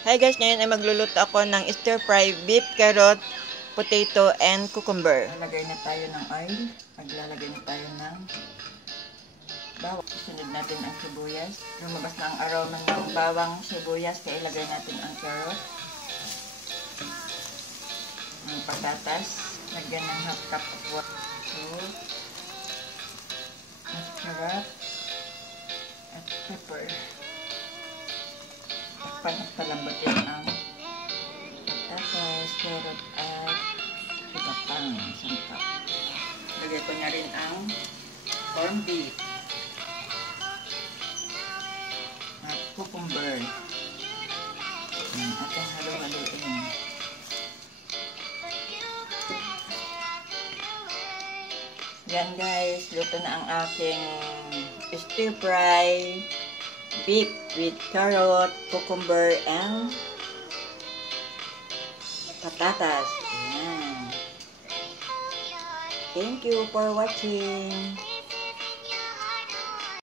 Hi guys, ngayon ay magluluto ako ng stir fry beef, carrot, potato, and cucumber. Lalagay na tayo ng oil. Maglalagay na tayo ng bawang. Sunod natin ang sibuyas. Lumabas na ang aroma ng bawang sibuyas, kaya ilagay natin ang carrot. Ang patatas. Lagyan ng half cup of water. So, masarap at pepper. Takpan at palambutin ang patatas, carrot at iba pang sangkap. Lagay ko na rin ang corned beef at cucumber. At halo-haloin. Yan guys, luto na ang aking stir fry beef with carrot, cucumber, and patatas. Ayan. Thank you for watching.